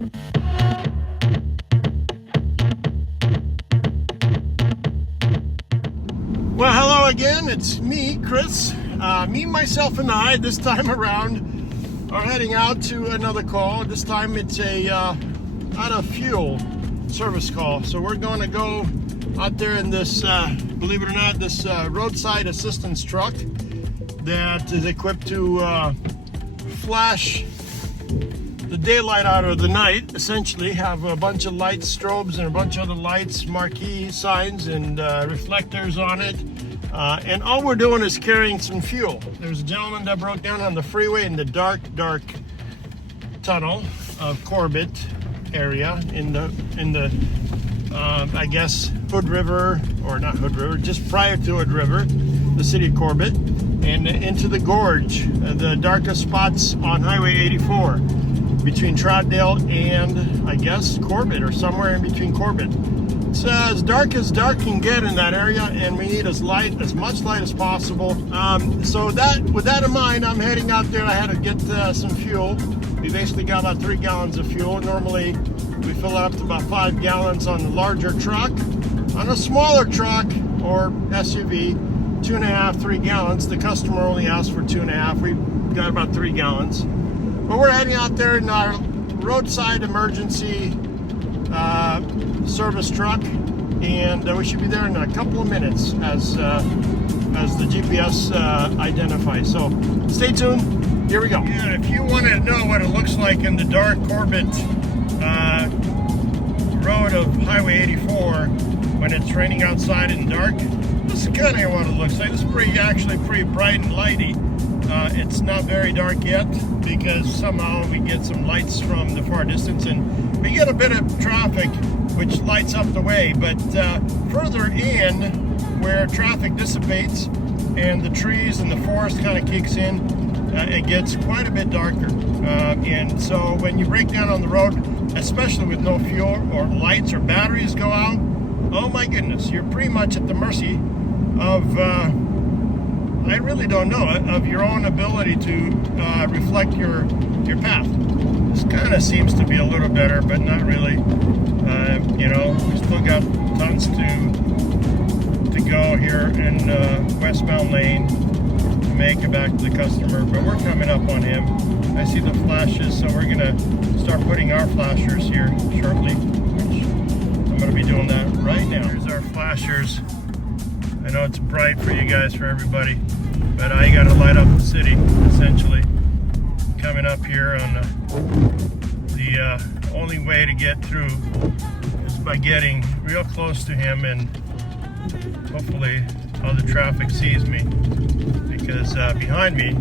Well, hello again. It's me, Chris. Me, myself, and I, this time around, are heading out to another call. This time it's a out of fuel service call. So we're going to go out there in this, believe it or not, this roadside assistance truck that is equipped to flash the daylight out of the night, essentially. Have a bunch of lights, strobes, and a bunch of other lights, marquee signs, and reflectors on it. And all we're doing is carrying some fuel. There's a gentleman that broke down on the freeway in the dark tunnel of Corbett area in the I guess Hood River, or not Hood River, just prior to Hood River, the city of Corbett, and into the gorge, the darkest spots on Highway 84 between Troutdale and I guess Corbett, or somewhere in between Corbett. It's as dark can get in that area, and we need as much light as possible. So with that in mind, I'm heading out there. I had to get some fuel. We basically got about 3 gallons of fuel. Normally we fill up to about 5 gallons on the larger truck. On a smaller truck or SUV, 2.5, 3 gallons. The customer only asked for 2.5. We got about 3 gallons. But we're heading out there in our roadside emergency service truck, and we should be there in a couple of minutes as the GPS identifies. So stay tuned. Here we go. Yeah, if you want to know what it looks like in the dark Corbett road of Highway 84 when it's raining outside in the dark, this is kind of what it looks like. This is actually pretty bright and lighty. It's not very dark yet because somehow we get some lights from the far distance, and we get a bit of traffic which lights up the way. But further in, where traffic dissipates and the trees and the forest kind of kicks in, it gets quite a bit darker. And so when you break down on the road, especially with no fuel or lights or batteries go out, oh my goodness, you're pretty much at the mercy of I really don't know, of your own ability to reflect your path. This kind of seems to be a little better, but not really. You know, we still got tons to go here in westbound lane to make it back to the customer, but we're coming up on him. I see the flashes, so we're gonna start putting our flashers here shortly, which I'm gonna be doing that right now. Here's our flashers. I know it's bright for you guys, for everybody, but I got to light up the city, essentially. Coming up here on the only way to get through is by getting real close to him, and hopefully all the traffic sees me, because behind me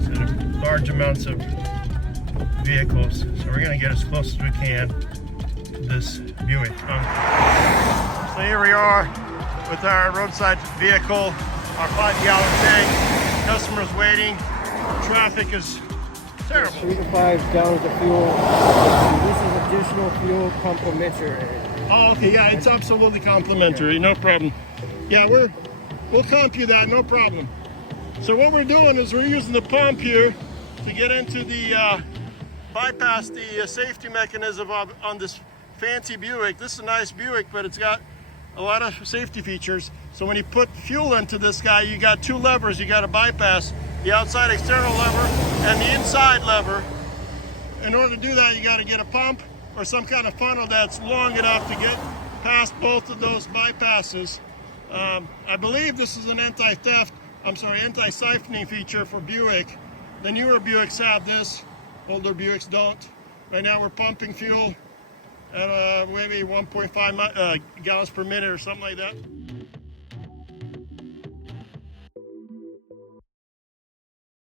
is large amounts of vehicles. So we're going to get as close as we can to this Buick. So here we are with our roadside vehicle, our 5-gallon tank. Customers waiting. Traffic is terrible. 3 to 5 gallons of fuel. This is additional fuel complimentary. Oh, okay, yeah, it's absolutely complimentary, no problem. Yeah, we'll comp you that, no problem. So what we're doing is we're using the pump here to get into the bypass the safety mechanism on this fancy Buick. This is a nice Buick, but it's got a lot of safety features. So when you put fuel into this guy, you got 2 levers you got to bypass: the outside external lever and the inside lever. In order to do that, you got to get a pump or some kind of funnel that's long enough to get past both of those bypasses. I believe this is an anti-siphoning feature for Buick. The newer Buicks have this, older Buicks don't. Right now we're pumping fuel at maybe 1.5 gallons per minute or something like that.